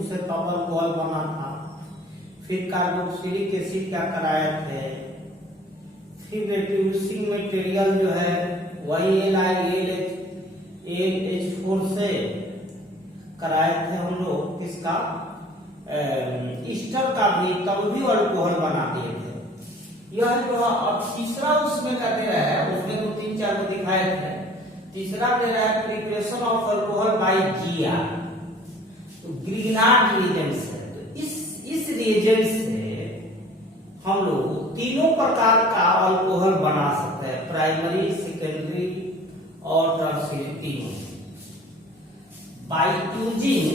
उससे तब अल्कोहल बना था। फिर कार्बोक्सिलिक एसिड क्या कराए थे, फिर रिड्यूसिंग मटेरियल जो है YnAlH4 से कराए थे हम लोग इसका ईस्टर का भी, तब भी अल्कोहल बना दिए थे। यह जो अब तीसरा उसमें का दे रहा है, उसमें तो 3-4 को दिखाए थे, तीसरा दे रहा है preparation of alcohol by GR, तो ग्रीनार्ड रिएजेंट से। तो इस रिएजेंट से हम लोग तीनों प्रकार का अल्कोहल बना सकते हैं, प्राइमरी, सेकेंडरी और टर्शियरी तीनों, by using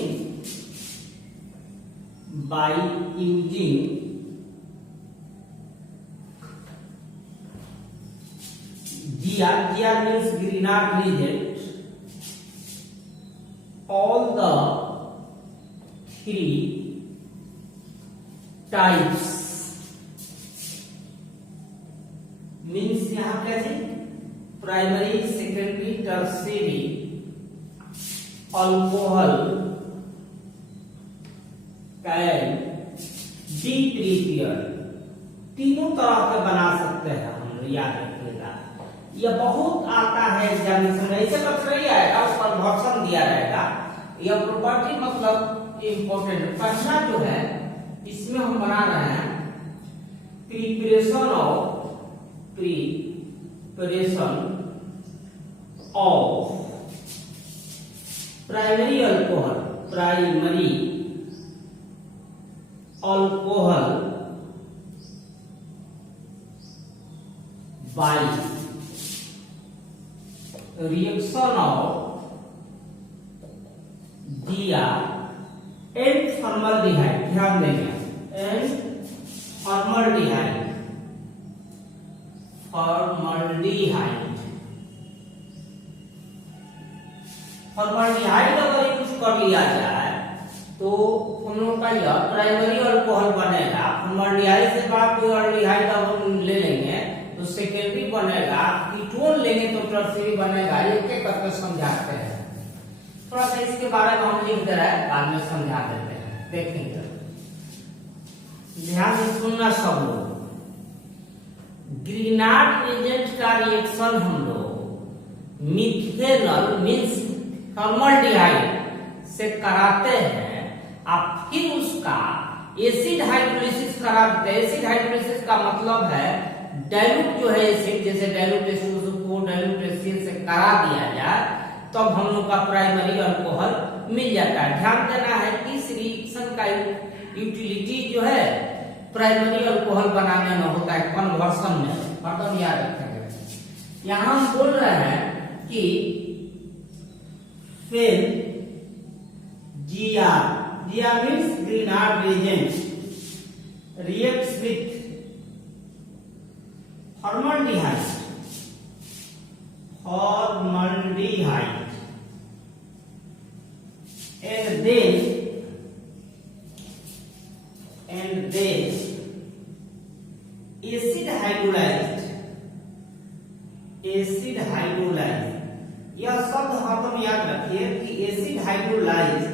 GR means Grignard reagent, all the three types, means यहाँ कैसे primary, secondary, tertiary alcohol can be prepared, तीनों तरह के बना सकते हैं हम लोग, याद रखिएगा। यह बहुत आता है एग्जामिनेशन में, ऐसे कथन आएगा, उस पर वर्षन दिया रहेगा। यह प्रॉपर्टी मतलब इम्पोर्टेंट। पहला जो है इसमें हम बना रहे हैं preparation of primary alcohol by reaction of GR and formaldehyde, ध्यान देंगे, एंड फॉर्मल्डिहाइड अगर यूज कर लिया जाए तो उन लोगों का यह प्राइमरी अल्कोहल बनेगा। फॉर्मल्डिहाइड से बाद कोई अल्डिहाइड हम ले लेंगे तो सेकेंडरी बनेगा, कीटोन लेंगे तो टर्शियरी बनेगा। ये क्या करके समझाते हैं, थोड़ा सा इसके बारे में हम लिख दे रहे हैं, बाद में समझा देते हैं, देखेंगे, ध्यान से सुनना सब लोग। ग्रीनार्ड एजेंट का रिएक्शन हम लोग मिथेनॉल मींस फॉर्मल्डिहाइड से कराते हैं, और फिर उसका एसिड हाइड्रोलिसिस कराते हैं। एसिड हाइड्रोलिसिस का मतलब है डाइल्यूट जो है एसिड, जैसे डाइल्यूट एसिड को डाइल्यूट एसिड से करा दिया जाए, तब हम लोग का प्राइमरी अल्कोहल मिल जाता है। ध्यान देना है कि इस रिएक्शन का यूटिलिटी जो है प्राइमरी अल्कोहल बनाने में होता है, कन्वर्शन में, मतलब याद रखेंगे। यहां हम बोल रहे हैं कि फिर GR means Grignard reagent reacts with formaldehyde and then acid hydrolyzed, यह शब्द हम याद रखिए कि एसिड हाइड्रोलाइज्ड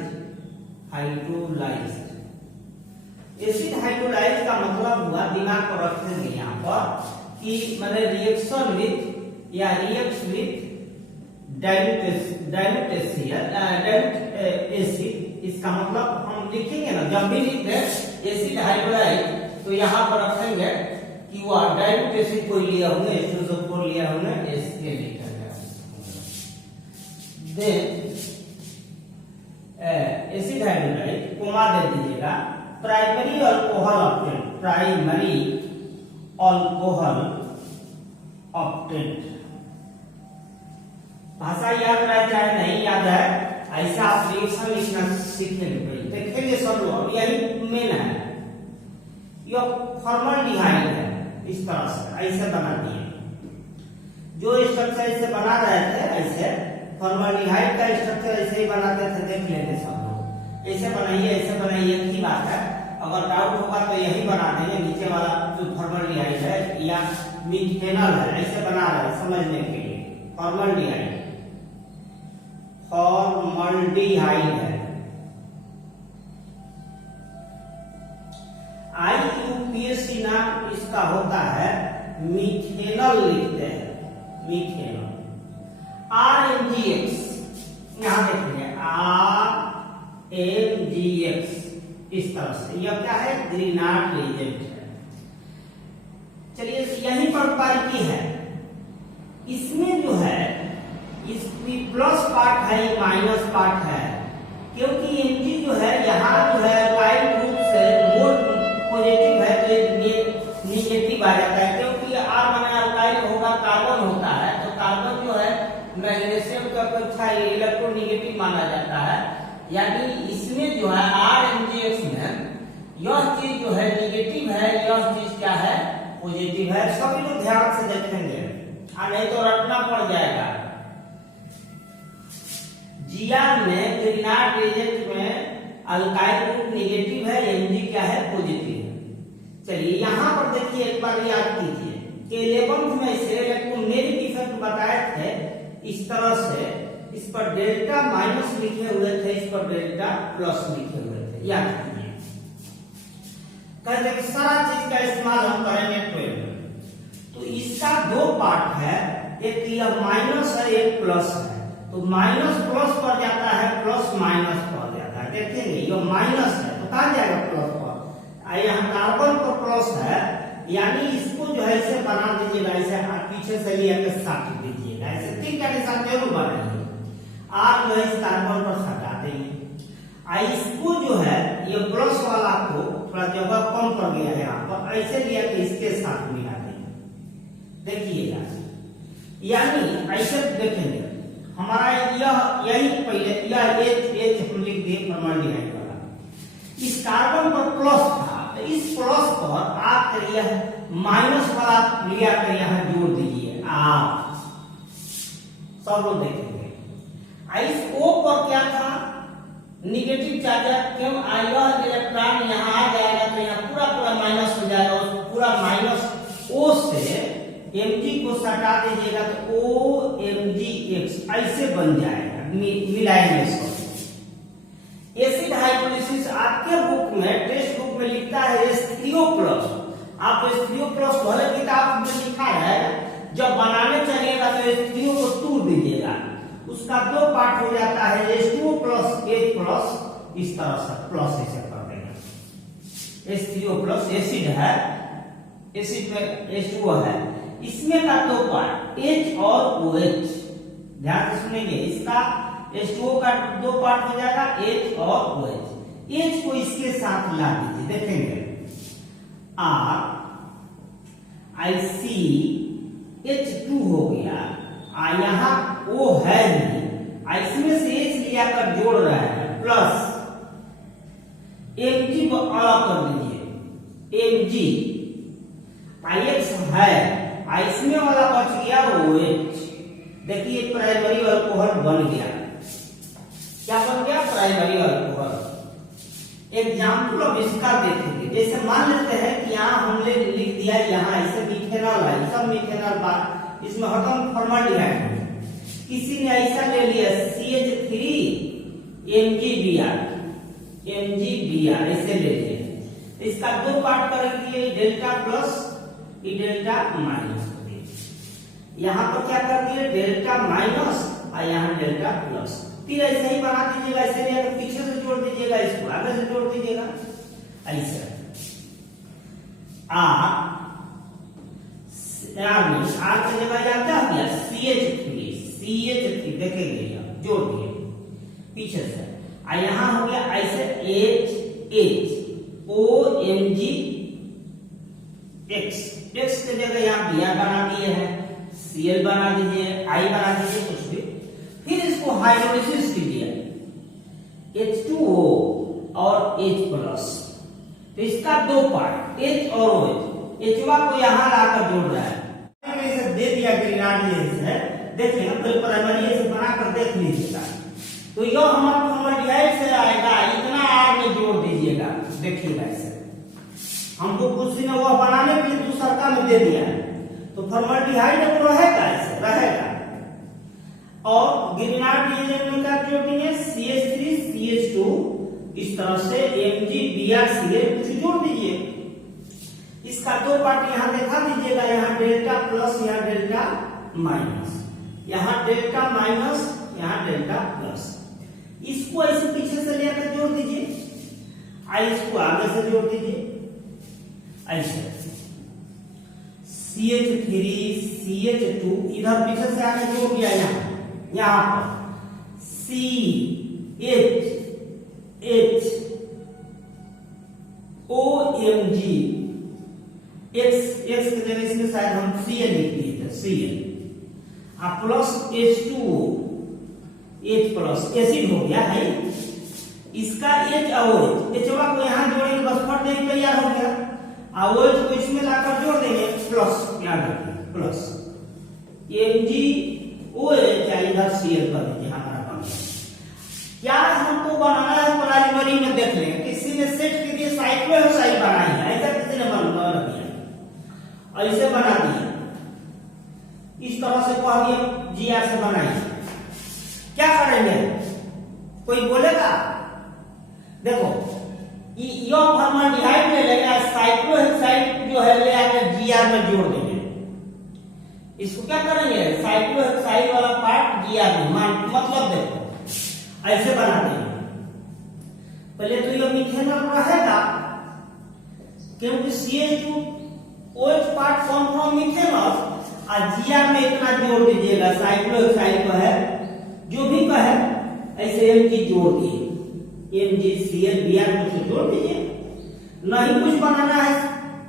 एसिड हाइड्रोलाइज का मतलब हुआ, दिमाग पर रखेंगे यहाँ पर कि मैंने रिएक्शन विथ या रिएक्ट विथ डाइल्यूट एसिड, इसका मतलब हम लिखेंगे ना, जब भी लिखते एसिड हाइड्रोलाइज तो यहाँ पर रखेंगे कि वह डाइल्यूट एसिड को लिया होंगे, H2SO को लिया होंगे, इसके लिखेंगे। देन एसिड हाइड्रोलाइज कोमा दे दीजिएगा, प्राइमरी अल्कोहल ऑप्टेंट। भाषा याद रहे चाहे नहीं याद है, ऐसा आप रिएक्शन लिखना सीखेंगे, देखेंगे सब लोग। यही मेन है, यह फॉर्मल्डिहाइड है, इस तरह से ऐसे बना दिए, जो स्ट्रक्चर ऐसे बना रहे थे, ऐसे फॉर्मल्डिहाइड का स्ट्रक्चर ऐसे ही बनाते थे, देख लेते सब लोग, ऐसे बनाइए ऐसे बनाइए, एक ही बात है। अगर डाउट होगा तो यही बना देंगे, नीचे वाला जो फॉर्मल्डिहाइड है या मिथेनॉल है, ऐसे बना रहे हैं समझने के लिए। फॉर्मल्डिहाइड है, इसका होता है मिथेनॉल लिखते हैं, मिथेनॉल। RMgX यहां देखेंगे RMgX इस तरह से, यह क्या है, ग्रीनार्ड रिएजेंट है। चलिए यहीं पर बारीकी है, इसमें जो है इसकी प्लस पार्ट है, ये माइनस पार्ट है, क्योंकि Mg जो है यहाँ जो है अल्काइल ग्रुप से मोर पॉजिटिव है तो निगेटिव आ जाता है, क्योंकि R माने अल्काइल होगा, कार्बन होता है, तो कार्बन जो है मैग्नीशियम की अपेक्षा इलेक्ट्रोनेगेटिव माना जाता है। यानी इसमें जो है RMgX में यह चीज जो है निगेटिव है, यह चीज क्या है, पॉजिटिव है। सभी लोग ध्यान से देखेंगे, नहीं तो रटना पड़ जाएगा। Gr में ग्रीनार्ड रिएजेंट में अल्काइल ग्रुप नेगेटिव है, Mg क्या है, पॉजिटिव है। चलिए यहाँ पर देखिए, एक बार याद कीजिए कि 11th में से इलेक्ट्रोनेगेटिव इफेक्ट बताए थे, इस तरह से इस पर डेल्टा माइनस लिखे हुए थे, इस पर डेल्टा प्लस लिखे हुए थे, याद कीजिए। कहते हैं कि सारा चीज का इस्तेमाल हम करेंगे 12 में। तो इसका दो पार्ट है, एक यह माइनस है, एक प्लस है, तो माइनस प्लस पर जाता है, प्लस माइनस पर जाता है। देखेंगे ये माइनस है तो कहां जाएगा, प्लस पर। यहाँ कार्बन पर प्लस है, यानी इसको जो है इसे बना दीजिएगा, ऐसे पीछे से लिया के साथ दीजिएगा, ऐसे ठीक के साथ जरूर बनाइए। आप जो है इस कार्बन पर सटा देंगे, इसको जो है ये प्लस वाला को थोड़ा जगह कम कर गया है यहाँ पर, ऐसे लिया के इसके साथ मिला देंगे, देखिएगा। यानी ऐसे देखेंगे हमारा यही पहले यह H हम लिख दिए फॉर्मल्डिहाइड वाला, इस कार्बन पर प्लस था, तो इस प्लस पर आप यह माइनस वाला लिया कर यहाँ जोड़ दीजिए। आप सब लोग देखेंगे इस O पर क्या था, निगेटिव चार्ज, क्यों यह इलेक्ट्रॉन यहाँ आ जाएगा तो यहाँ पूरा पूरा माइनस हो जाएगा, और पूरा माइनस O से Mg को सटा दीजिएगा तो OMgX ऐसे बन जाएगा, मिलाएंगे सब। एसिड हाइड्रोलिसिस आपके बुक में, टेक्स्ट बुक में लिखता है H3O+, आप H3O+ भले किताब में लिखा है, जब बनाने चलिएगा तो H3O को तोड़ दीजिएगा, उसका दो पार्ट हो जाता है, H2O+, H+, इस तरह से प्लस ऐसे कर देंगे। H3O+ एसिड है, एसिड में H2O है, इसमें का दो पार्ट H और OH, ध्यान से सुनेंगे, इसका H2O का दो पार्ट हो जाएगा H और OH। H को इसके साथ ला दीजिए, देखेंगे RiCH2 हो गया, यहाँ O है नहीं, इसमें से H लिया कर जोड़ रहा है, प्लस Mg को अलग कर दीजिए, Mg Ix है, इसमें वाला बच गया OH। देखिए प्राइमरी अल्कोहल बन गया, क्या बन गया, प्राइमरी अल्कोहल। एग्जाम्पल ऑफ इसका देखेंगे, जैसे मान लेते हैं कि यहाँ हमने लिख दिया, यहाँ ऐसे मिथेनॉल है, सब मिथेनॉल बात, इसमें हरदम फॉर्मल्डिहाइड है, किसी ने ऐसा ले लिया CH3MgBr, ऐसे ले लिया, इसका दो पार्ट कर दिए, डेल्टा प्लस डेल्टा माइनस, यहाँ पर क्या कर दिए, डेल्टा माइनस और यहाँ डेल्टा प्लस। फिर ऐसे ही बना दीजिएगा, ऐसे नहीं, पीछे से जोड़ दीजिएगा, इसको आगे से जोड़ दीजिएगा, ऐसे आर की जगह क्या हो CH3 देखेंगे, जोड़ दिए पीछे से, यहाँ हो गया ऐसे OMgX, X की जगह यहाँ Br बना दिए हैं, Cl बना दीजिए, I बना दीजिए, कुछ भी। फिर इसको हाइड्रोलिसिस कीजिए, H2O और H+, तो इसका दो पार्ट H और OH, H को यहाँ लाकर जोड़ रहा है, इसे दे दिया ग्रीनार्ड से, देखिएगा प्राइमरी से बनाकर देख लीजिएगा, तो यह हमारा फॉर्मल्डिहाइड से आएगा, इतना R में जोड़ दीजिएगा, देखिएगा ऐसे। हमको कुछ दिन वह बनाने के लिए दूसरा काम दे दिया है, तो फॉर्मल्डिहाइड तो रहेगा, ऐसे रहेगा। और ग्रीनार्ड रिएजेंट में क्या जोड़ देंगे, CH3 CH2, इस तरह से MgBr Cl कुछ जोड़ दीजिए। इसका दो पार्ट यहाँ देखा दीजिएगा, यहाँ डेल्टा प्लस, यहाँ डेल्टा माइनस, यहाँ डेल्टा माइनस, यहाँ डेल्टा प्लस। इसको ऐसे पीछे से लेकर जोड़ दीजिए, इसको आगे से जोड़ दीजिए ऐसे, CH3 CH2 इधर पीछे से आगे जोड़ दिया, यहाँ पर CH OMG, X के जगह इसमें शायद हम Cl लिख दिए थे, Cl plus H2O, H plus acid हो गया है। इसका H और OH, H को यहाँ जोड़ेंगे बस फट देंगे, तैयार हो गया। OH को इसमें लाकर जोड़ देंगे, प्लस, याद रखिए प्लस MgOH, इधर Cl कर दीजिए, हमारा बन गया। क्या हमको बनाना है प्राइमरी में देख लें, किसी ने सेट के लिए साइक्लोहेक्साइड बनाई है, ऐसा किसी ने बना दिया, ऐसे बना दिया, इस तरह से कह दिया Gr से बनाइए, क्या करेंगे कोई बोलेगा? देखो यो फॉर्मल्डिहाइड ले लेंगे, साइक्लोहेक्साइड जो है ले आकर Gr में जोड़ देंगे, इसको क्या करेंगे साइक्लोहेक्साइड वाला पार्ट Gr में, मतलब देखो ऐसे बनाते हैं। पहले तो ये मिथेनॉल रहेगा, क्योंकि CH2OH part form from methanol, और Gr में इतना जोड़ दीजिएगा, साइक्लोहेक्साइड का है जो भी का है, ऐसे Mg जोड़ दिए, MgCl Br को जोड़ दीजिए। नहीं कुछ बनाना है,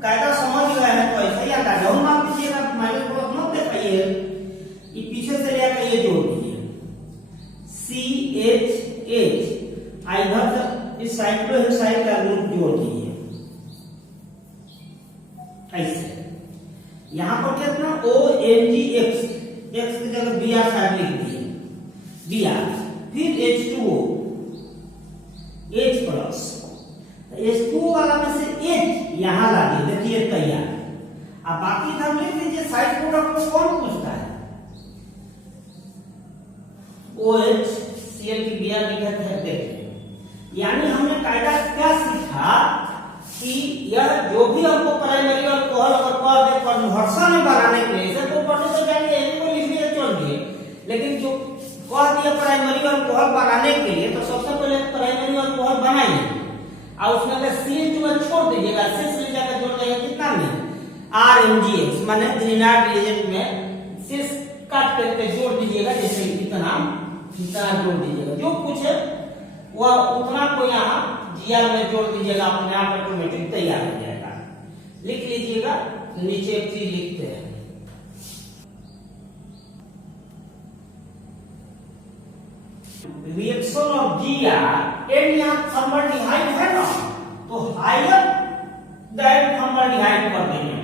कायदा समझ गए हैं तो ऐसे ही आता है, मान दीजिएगा, माइनस प्लस मत दिखाइए, ये पीछे से लेकर ये जोड़ दीजिए CHH, इधर से इस साइक्लोहेक्साइड का ग्रुप जोड़ दीजिए ऐसे। यहां पर कितना OMgX, X की जगह Br साइड लिख दिए, Br, फिर H2O, H प्लस, H2O वाला में से H यहां ला दिए, देखिए तैयार। अब बाकी इधर लिख दीजिए, साइड प्रोडक्ट को कौन पूछता है, OH Cl की Br लिखा है, देखिए। यानी हमने कायदा क्या सीखा कि यह जो भी हमको प्राइमरी अल्कोहल अगर कह दे कन्वर्शन बनाने के लिए, इसे तो पढ़ने तो जाएंगे, इनको लिख दिया चल दिए, लेकिन जो कह दिया प्राइमरी अल्कोहल बनाने के लिए, तो सबसे पहले प्राइमरी अल्कोहल बनाइए, और उसमें अगर CH2 छोड़ दीजिएगा, C से जाकर जोड़ देंगे कितना में RMgX, माने ग्रीनार्ड रिएजेंट में C काट करके जोड़ दीजिएगा, जैसे कितना जोड़ दीजिएगा, जो कुछ है वह उतना को यहाँ Gr में जोड़ दीजिएगा, अपने आप ऑटोमेटिक तैयार हो जाएगा। लिख लीजिएगा, नीचे एक चीज लिखते हैं, रिएक्शन ऑफ Gr एंड यहाँ फॉर्मल्डिहाइड है ना, तो हायर दैन फॉर्मल्डिहाइड कर देंगे,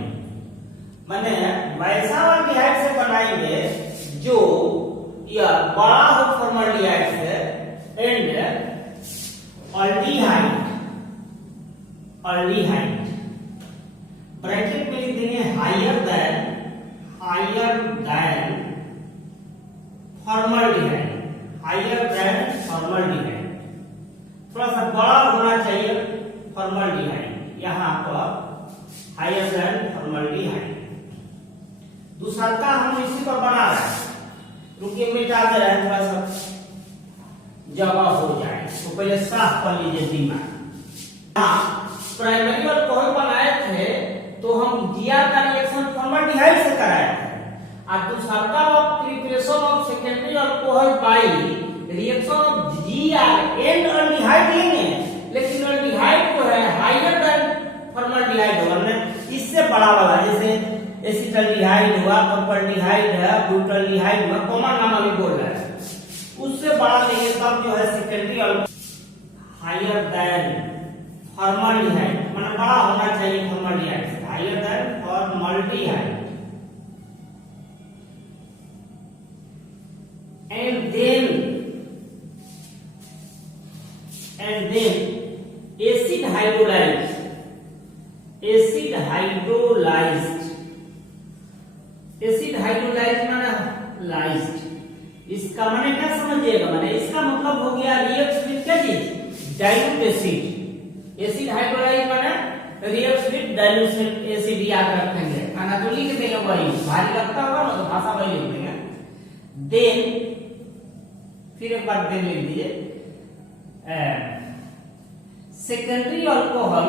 माने वैसा वाला से बनाएंगे जो यह बड़ा हो फॉर्मल्डिहाइड से, एंड अल्डिहाइड ब्रैकेट में लिख देंगे हायर दैन फॉर्मल्डिहाइड, थोड़ा सा बड़ा होना चाहिए फॉर्मल्डिहाइड, यहाँ पर हायर दैन फॉर्मल्डिहाइड। दूसरा का हम इसी पर बना रहे हैं, रुकिए मिटा दे रहे हैं, थोड़ा सा जगह हो जाए, तो पहले साफ कर लीजिए दिमाग। प्राइमरी अल्कोहल बनाए थे तो हम Gr का रिएक्शन फॉर्मल्डिहाइड से कराए थे, और दूसरा of preparation of secondary alcohol by reaction of Gr and aldehyde लेंगे, लेकिन अल्डिहाइड जो है हायर देन फॉर्मल्डिहाइड होगा, इससे बड़ा वाला, जैसे एसिटाल्डिहाइड हुआ, प्रोपेल्डिहाइड है, ब्यूटाल्डिहाइड हुआ, कॉमन नाम अभी बोल रहा है, उससे बड़ा लेंगे तब जो है सेकेंडरी हायर देन फॉर्मल्डिहाइड, माने बड़ा होना चाहिए फॉर्मल्डिहाइड से, higher than formaldehyde, and then acid hydrolysed, माने लाइज्ड, इसका माने क्या समझिएगा, माने इसका मतलब हो गया रिएक्ट विद क्या चीज, डाइल्यूट एसिड, एसिड हाइड्रोलाइज माने रिएक्ट विद डाइल्यूशन एसिड याद रखेंगे, खाना जो लिख देंगे वही, भारी लगता होगा ना तो भाषा वही लिख देंगे। देन फिर एक बार देन लिख दीजिए, secondary alcohol,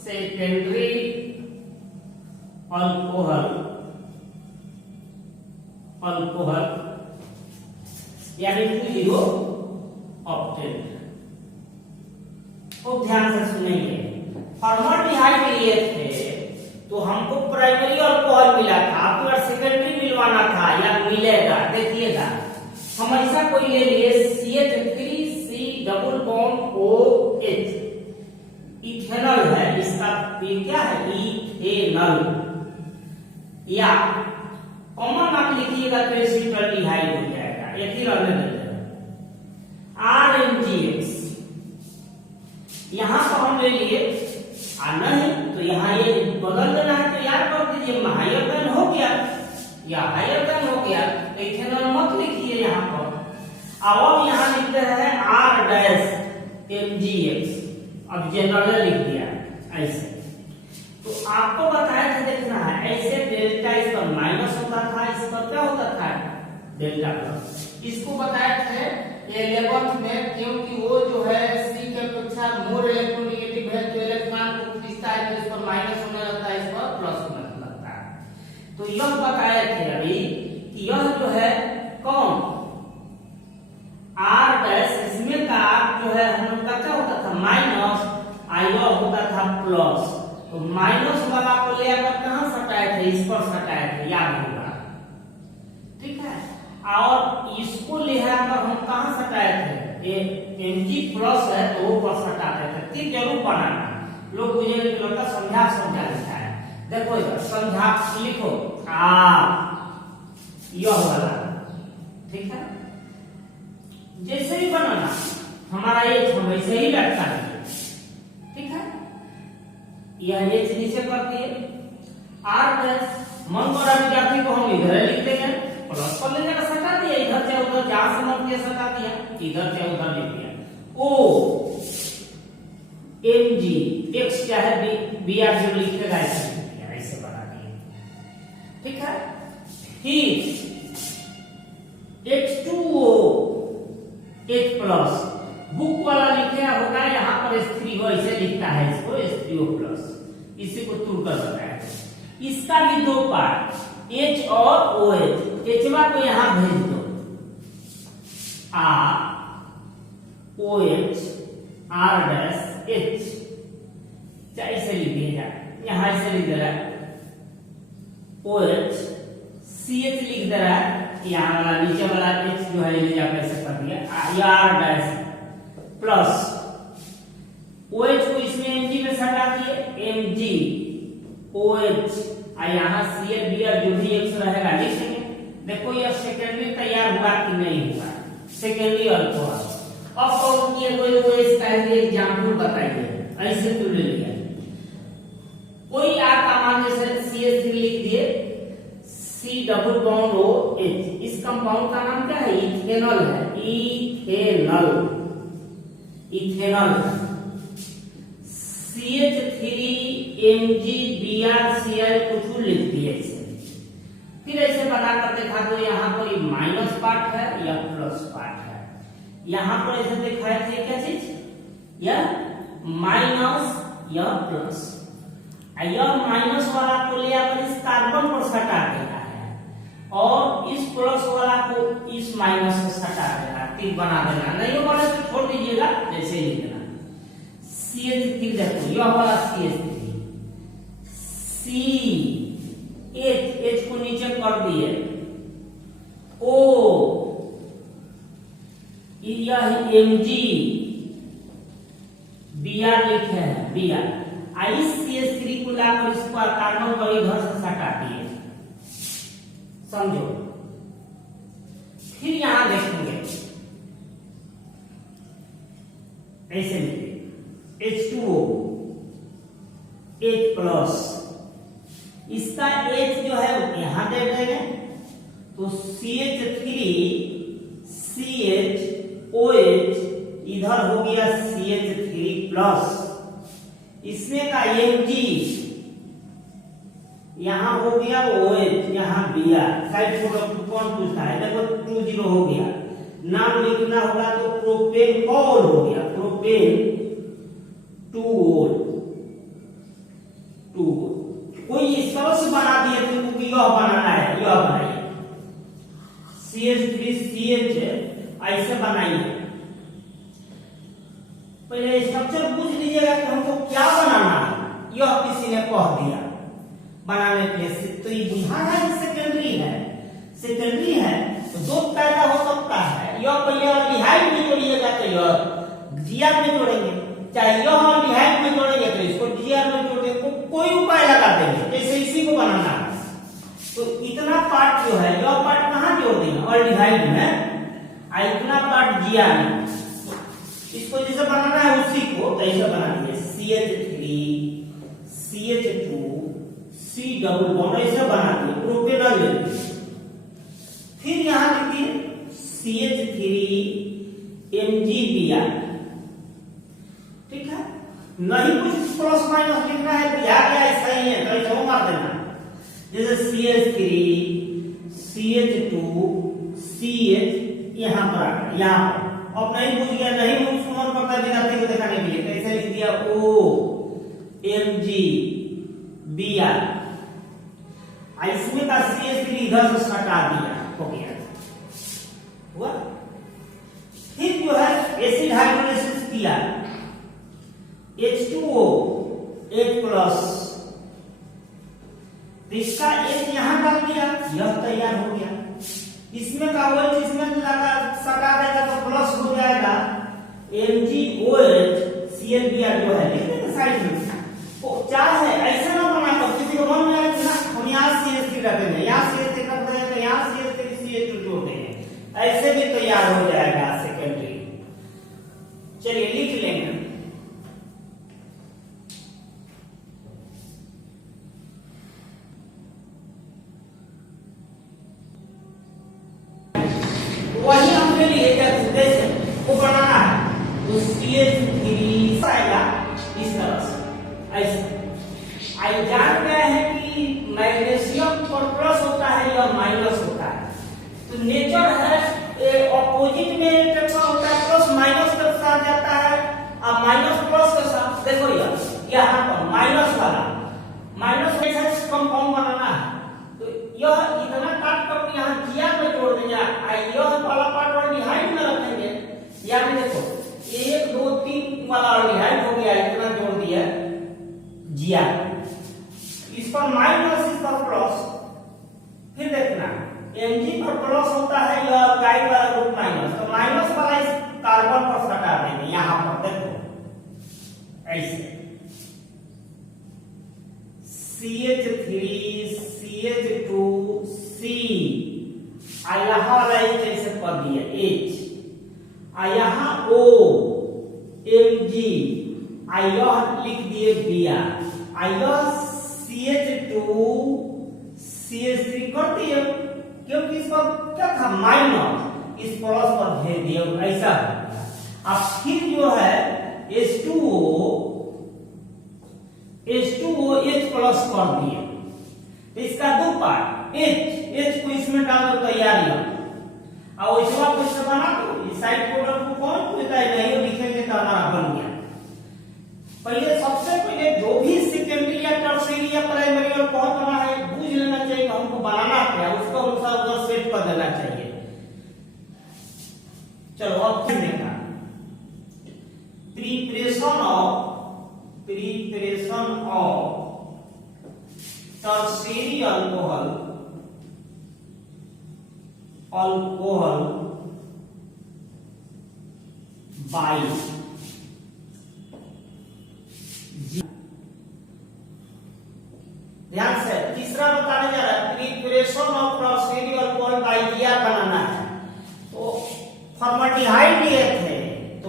secondary alcohol, alcohol यानी 2 ऑक्टेन। खूब ध्यान से सुनेंगे, फॉर्मल्डिहाइड लिए थे तो हमको प्राइमरी अल्कोहल मिला था, आपको सेकेंडरी मिलवाना था या मिलेगा, देखिएगा हम ऐसा कोई ले लिए CH3C double bond OH, ethanol है, इसका ये क्या है, इथेनॉल, या कॉमन आप लिखिएगा तो एसिटाल्डिहाइड हो जाएगा, एथिल RMGX। यहां पर हम ले लिए नहीं तो यहाँ ये बदल देना है तो याद कर दीजिए, हायर देन हो गया या हायर देन हो गया, इथेनॉल मत लिखिए यहाँ पर। अब यहाँ लिख रहे हैं R-MgX, अब जनरल लिख दिया ऐसे। तो आपको बताया था, देखना है ऐसे डेल्टा इसका माइनस होता था, इसका क्या होता था, डेल्टा प्लस। इसको बताया थे 11th में, क्योंकि वो जो है C के अपेक्षा मोर इलेक्ट्रोनेगेटिव है तो इलेक्ट्रॉन को खींचता है, तो इस पर माइनस होने लगता है, इस पर प्लस होने लगता है। तो यह बताया थे अभी कि यह जो है कौन R डैश, इसमें का जो है हम लोग का क्या होता था, माइनस, यह होता था प्लस। तो माइनस वाला को ले आकर कहां सटाए थे, इस पर सटाए थे, याद होगा, ठीक है। और इसको ले आकर हम कहां सटाए थे, Mg प्लस है तो वो पर सटाते थे। ठीक जरूर बनाना, लोग मुझे लगता समझा लिखा है, देखो इधर समझा लिखो, यह वाला, ठीक है। जैसे ही बनाना हमारा ये वैसे ही लगता है, ठीक है। यह ये नीचे कर दिए, R प्लस, मन को विद्यार्थी को हम इधर लिख देंगे, प्लस पर ले जाकर सटा दिया, इधर से उधर जहां से मन किया सटा दिया, इधर से उधर लिख दिया। O MgX क्या है, Br जो लिखेगा ऐसे बना दिए, ठीक है। फिर H2O H प्लस, बुक वाला लिखा होगा यहाँ पर H3O ऐसे लिखता है, इसको H3O प्लस, इसी को तुड़ कर बताया। इसका भी 2 पार्ट, H और OH, H को यहाँ भेज दो, OH R डैश H, ऐसे लिख दिया, यहाँ ऐसे लिख दे रहा है, OH CH लिख दे रहा है, यहाँ वाला नीचे वाला H जो है ले जाकर ऐसे कर दिया, R डैश प्लस, OH को इसमें Mg में सटा दिए, Mg OH, यहाँ CL Br जो भी X रहेगा लिख देंगे। देखो यह सेकेंडरी तैयार हुआ कि नहीं हुआ, सेकेंडरी अल्कोहल। अब कौन किए कोई इसका एग्जांपल बताइए, ऐसे तो ले लिया, कोई आपका मान जैसे CH3 लिख दिए, C डबल बॉन्ड OH, इस कंपाउंड का नाम क्या है, इथेनॉल है, इथेनॉल, इथेनॉल। CH3MgBrCl कुछ लिख दिए इसे, फिर ऐसे बनाकर देखा तो यहाँ पर ये माइनस पार्ट है या प्लस पार्ट है, यहाँ पर ऐसे दिखाया थे क्या चीज, यह माइनस या प्लस, यह माइनस वाला को ले आकर इस कार्बन पर सटा देना है और इस प्लस वाला को इस माइनस से सटा देना, तीर बना देना, नहीं हो वाले तो छोड़ दीजिएगा, जैसे ही लिखना। CH3 देखो, यह वाला CH3, H को नीचे कर दिए, O यह Mg Br लिखे हैं, Br, इस CH3 को लाकर इस पर कार्बन पर इधर से सटा दिए, समझो। फिर यहां देखेंगे ऐसे लिखिए, H2O H प्लस, इसका H जो है यहां दे देंगे तो CH3 CH OH, इधर हो गया CH3 प्लस, इसमें का Mg यहाँ हो गया OH, यहाँ Br, साइड प्रोडक्ट कौन पूछता है, देखो 20 हो गया, नाम लिखना होगा तो प्रोपेन कॉल हो गया, प्रोपेन 2 कोई इस तरह से बना दिए तुमको कि यह बनाना है, यह बनाइए CH3CH ऐसे बनाइए। पहले स्ट्रक्चर पूछ लीजिएगा कि हमको क्या बनाना है, यह किसी ने कह दिया बनाने के लिए, तो ये बुझा है सेकेंडरी है तो दो पैदा हो सकता है, यह पहले अल्डिहाइड में जोड़िएगा तो यह जीआर में जोड़ेंगे, चाहे यह अल्डिहाइड में जोड़ेंगे तो इसको जीआर में जोड़ेंगे, कोई उपाय लगा देंगे, जैसे इसी को बनाना है। तो इतना पार्ट जो है यह पार्ट कहाँ जोड़ देंगे, अल्डिहाइड में, और इतना पार्ट जीआर में, इसको जैसे बनाना है उसी को ऐसे बना दिए CH3 CH2 C double bond ऐसे बना दिए, प्रोपेनॉल ले लीजिए, फिर यहां लिखिए CH3 MgBr, ठीक है, नहीं कुछ प्लस माइनस लिखना है तो याद है ऐसा ही है, तो ऐसे मार देना, जैसे CH3 CH2 CH यहां पर, यहां पर अब नहीं बुझ गया, नहीं मुझको मन पड़ता विद्यार्थी को दिखाने के लिए, कैसे लिख दिया OMgBr, इसमें का CH3 इधर से हटा दिया, हो गया हुआ। फिर जो है एसिड हाइड्रोलाइसिस किया, H2O H+, इसका H यहां डाल दिया, यह तैयार हो गया, इसमें का OH इसमें लगा सटा देगा तो प्लस हो जाएगा MgOH ClBr जो है, लिख देंगे साइड में, तो चाहे ऐसा ना बना कर किसी को मन में आए ना हम यहाँ CH3 रख देंगे, यहाँ CH3 रख देंगे तो यहाँ CH3 CH2 जोड़ देंगे, ऐसे भी तैयार हो जाएगा सेकेंडरी। चलिए लिख लेंगे, वही हमने लिए जैसे वो बनाना है तो CH3 आएगा इस तरह से, ऐसे आई जान गए हैं कि मैग्नीशियम पर प्लस होता है या माइनस होता है, तो नेचर है ऑपोजिट में कैसा होता है, प्लस माइनस के साथ जाता है और माइनस प्लस के साथ, देखो यहाँ पर माइनस वाला माइनस के साथ कंपाउंड बनाना है, तो यह इतना काट कर यहाँ जिया में जोड़ देंगे, यह वाला पार्ट अल्डिहाइड में रखेंगे, यानी देखो 1 2 3 वाला अल्डिहाइड हो गया, इतना जोड़ दिया जिया, इस पर माइनस इस पर प्लस, फिर देखना Mg पर प्लस होता है यह गाइड वाला ग्रुप माइनस, तो माइनस वाला इस कार्बन पर हटा देंगे, यहां पर देखो ऐसे CH3 CH2 C यहाँ वाला H ऐसे कर दिया H, यहाँ O Mg यह लिख दिए Br, यह CH2 CH3 कर दिए, क्योंकि इस पर क्या था माइनस, इस प्लस पर भेज दिए, ऐसा अब फिर जो है H2O H प्लस कर दिए, इसका दो पार्ट H को इसमें डाल दो तैयारी, और वैसा कुछ बना दो, इस साइड प्रोडक्ट को कौन पूछता है, नहीं लिखेंगे तो हमारा बन गया। पहले सबसे पहले जो भी सेकेंडरी या टर्शियरी या प्राइमरी और पहुंचना है बुझ लेना चाहिए, हमको बनाना क्या है उसको अनुसार उधर सेट कर देना चाहिए। चलो अब देखा preparation of tertiary alcohol by ध्यान से तीसरा बताने जा रहा है, preparation of tertiary alcohol by GR बनाना है, तो फॉर्मल्डिहाइड लिए थे तो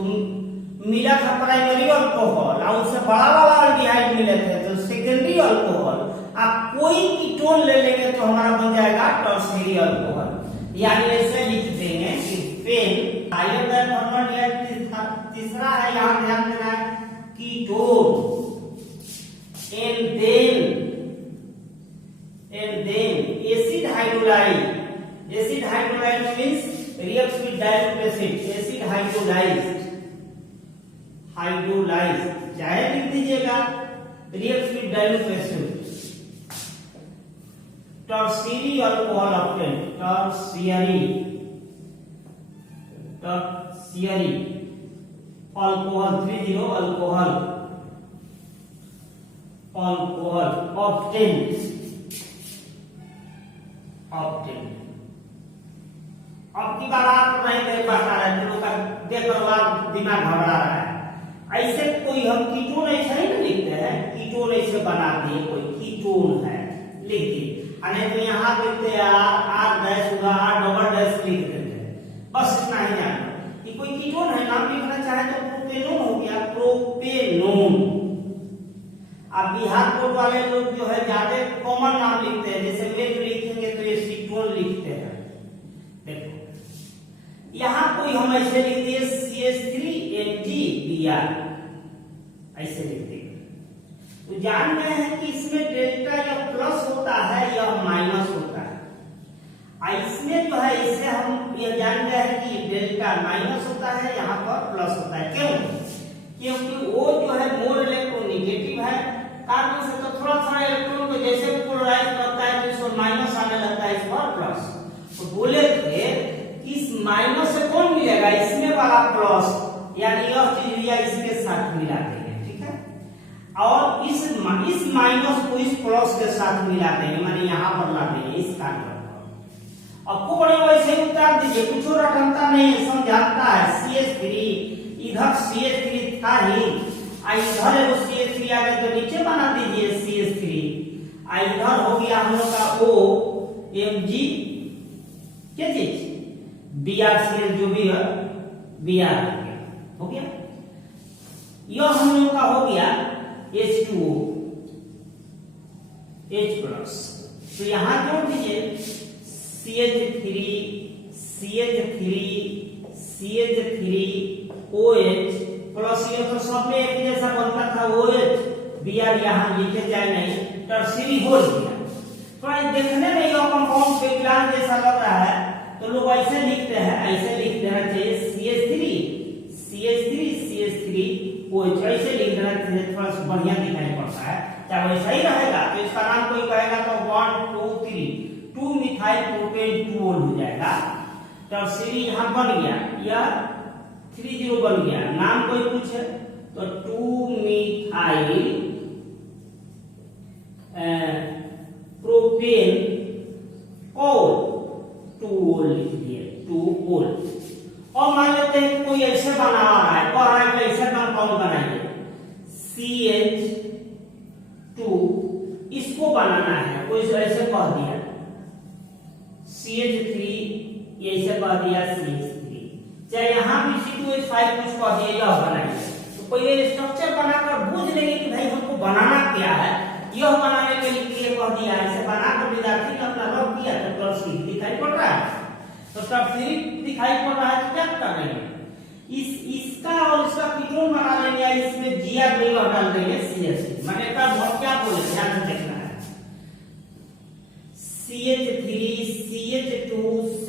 मिला था प्राइमरी अल्कोहल, और उससे बड़ा वाला अल्डिहाइड मिले थे तो सेकेंडरी अल्कोहल, आप कोई कीटोन ले लेंगे तो हमारा बन जाएगा टर्शियरी अल्कोहल, यानी ऐसे लिख देंगे कि फेन हायर देन फॉर्मल्डिहाइड, तीसरा है यहाँ ध्यान देना है ketone, and then acid hydrolyzed means reacts with dilute acid. acid hydrolyzed चाहे लिख दीजिएगा, reacts with dilute acid. tertiary alcohol obtained. tertiary alcohol 30 alcohol obtained. अब की बार आप नहीं देख पाता है, लोगों का देखकर दिमाग घबरा रहा है। ऐसे कोई हम कीटोन ऐसा ही नहीं लिखते हैं, कीटोन ऐसे बना दिए, कोई कीटोन है लिख दिए, नहीं तो यहाँ लिखते हैं आर डैश हुआ, आर डबल डैश लिख देते हैं, बस इतना ही जानना कि कोई कीटोन है। नाम लिखना चाहे तो प्रोपेनोन हो गया, प्रोपेनोन। अब बिहार बोर्ड वाले लोग जो है ज्यादा कॉमन नाम लिखते हैं, जैसे मिल्क लिखेंगे तो ये सीटोन लिखते हैं। देखो यहाँ कोई हम ऐसे लिख दिए CH3MgBr, ऐसे लिख दिए तो जान गए हैं कि इसमें डेल्टा या प्लस होता है या माइनस होता है। इसमें जो है इससे हम ये जान गए हैं कि डेल्टा माइनस होता है, यहाँ पर प्लस होता है। क्यों? क्योंकि वो जो है मोल इलेक्ट्रोनेगेटिव है, कार्बन से तो थोड़ा थोड़ा इलेक्ट्रॉन को जैसे पोलराइज करता है तो इसको माइनस आने लगता है, इस पर प्लस। तो बोले थे इस माइनस से कौन मिलेगा, इसमें वाला प्लस, यानी यह चीज या इसके साथ मिला देंगे, ठीक है। और इस माइनस को इस प्लस के साथ मिला देंगे, माने यहाँ पर ला देंगे इस कार्बन पर। अब कोड़े वैसे उतार दीजिए, कुछ रटनता नहीं, समझाता है। CH3 इधर CH3 था ही, इधर एगो CH3 आ गया तो नीचे बना दीजिए CH3, इधर हो गया हम लोग का OMg, क्या चीज BrCl जो भी है Br हो गया। यह हम लोग का हो गया H2O H+, तो यहां जोड़ दीजिए CH3OH प्लस, ये तो सब में एक जैसा बनता था OH, Br यहाँ लिखे जाए नहीं, टर्शियरी हो गया। थोड़ा देखने में यह कंपाउंड बेगलान जैसा लग रहा है, तो लोग ऐसे लिखते हैं, ऐसे लिख देना चाहिए CH3OH, ऐसे लिख देना चाहिए, थोड़ा सा बढ़िया दिखाई पड़ता है। क्या वैसा ही रहेगा तो इसका नाम कोई कहेगा तो 1 2 3 2 मिथाइल प्रोपेन 2 हो जाएगा। टर्शियरी यहाँ बन गया, यह 30 बन गया। नाम कोई पूछे तो 2 मिथाइल प्रोपेन और 2 ओल लिख दिए, 2 ओल। और मान लेते हैं कोई ऐसे बना रहा है, कह रहा है ऐसे कंपाउंड बनाइए CH2, इसको बनाना है, कोई ऐसे कह दिया CH3, ऐसे कह दिया CH3, चाहे यहाँ भी C2H5 कुछ कह दिया, यह बनाइए। तो पहले स्ट्रक्चर बनाकर बूझ लेंगे कि भाई हमको बनाना क्या है। यह बनाने के लिए कह दिया, ऐसे बनाकर विद्यार्थी ने अपना रख दिया तो टर्शियरी दिखाई पड़ रहा है। तो टर्शियरी दिखाई पड़ रहा है तो क्या करेंगे, इसका और इसका कीटोन बना लेंगे, या इसमें Gr नहीं डाल देंगे CH3, माने का बहुत क्या बोले ध्यान से देखना है। CH3 CH2C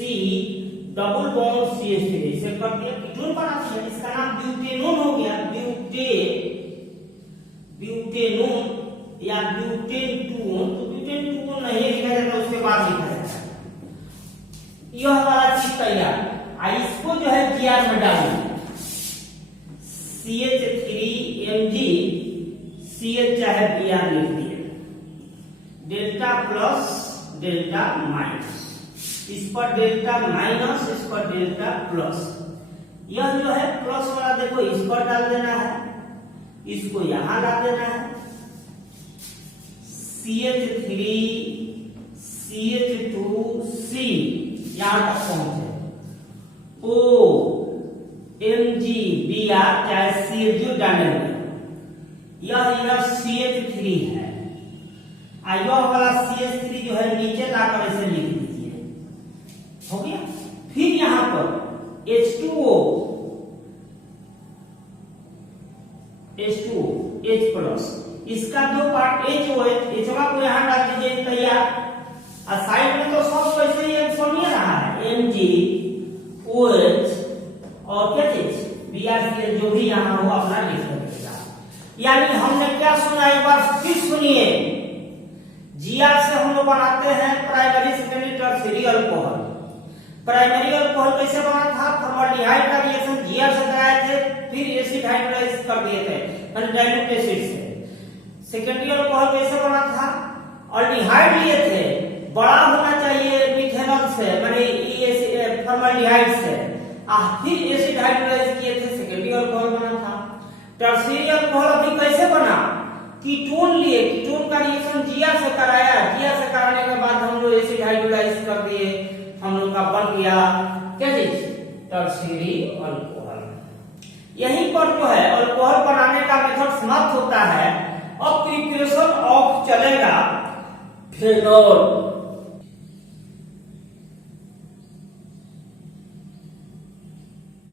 double bond CH3 इसे कर दिया, कीटोन बना दिया, इसका नाम ब्यूटेनोन हो गया, ब्यूटेनोन या ब्यूटेन-2, तो ब्यूटेन-2 नहीं लिखा जाता, उसके बाद लिखा जाता है। यह वाला चीज तैयार, इसको जो है Gr में डालेंगे, CH3Mg CH चाहे Br लिख दिए, डेल्टा प्लस डेल्टा माइनस, इस पर डेल्टा माइनस, इस पर डेल्टा प्लस। यह जो है प्लस वाला देखो इस पर डाल देना है, इसको यहां डाल देना है, CH3 CH2C यहां तक पहुंचे, OMg Br चाहे CH जो डालेंगे, यह CH3 है, यह वाला CH3 जो है नीचे लाकर ऐसे लिख दीजिए, हो गया। फिर यहां पर H2O H+ इसका दो पार्ट एच को यहाँ डाल दीजिए तैयार। और साइड में तो सब वैसे ही सुनिए रहा है MgOH और क्या चीज BrCl जो भी यहाँ हो अपना लिख दीजिएगा। यानी हमने क्या सुना एक बार फिर सुनिए, Gr से हम लोग बनाते हैं primary secondary tertiary alcohol. Primary alcohol कैसे बना था? फॉर्मल्डिहाइड का रिएक्शन Gr से कराए थे, फिर एसिड हाइड्रोलाइज कर दिए थे डाइल्यूट एसिड से। सेकेंडरी अल्कोहल कैसे बना था? अल्डिहाइड लिए थे, बड़ा होना चाहिए मिथेनॉल से माने फॉर्मल्डिहाइड से, फिर एसिड हाइड्रोलाइज किए थे, सेकेंडरी अल्कोहल बना था। टर्शियरी अल्कोहल अभी कैसे बना? कीटोन लिए, कीटोन का रिएक्शन Gr से कराया, Gr से कराने के बाद हम लोग एसिड हाइड्रोलाइज कर दिए, हम लोग का बन गया क्या चीज? Tertiary alcohol. यहीं पर जो है अल्कोहल बनाने का मेथड समाप्त होता है। अब प्रिपरेशन ऑफ चलेगा फेनॉल।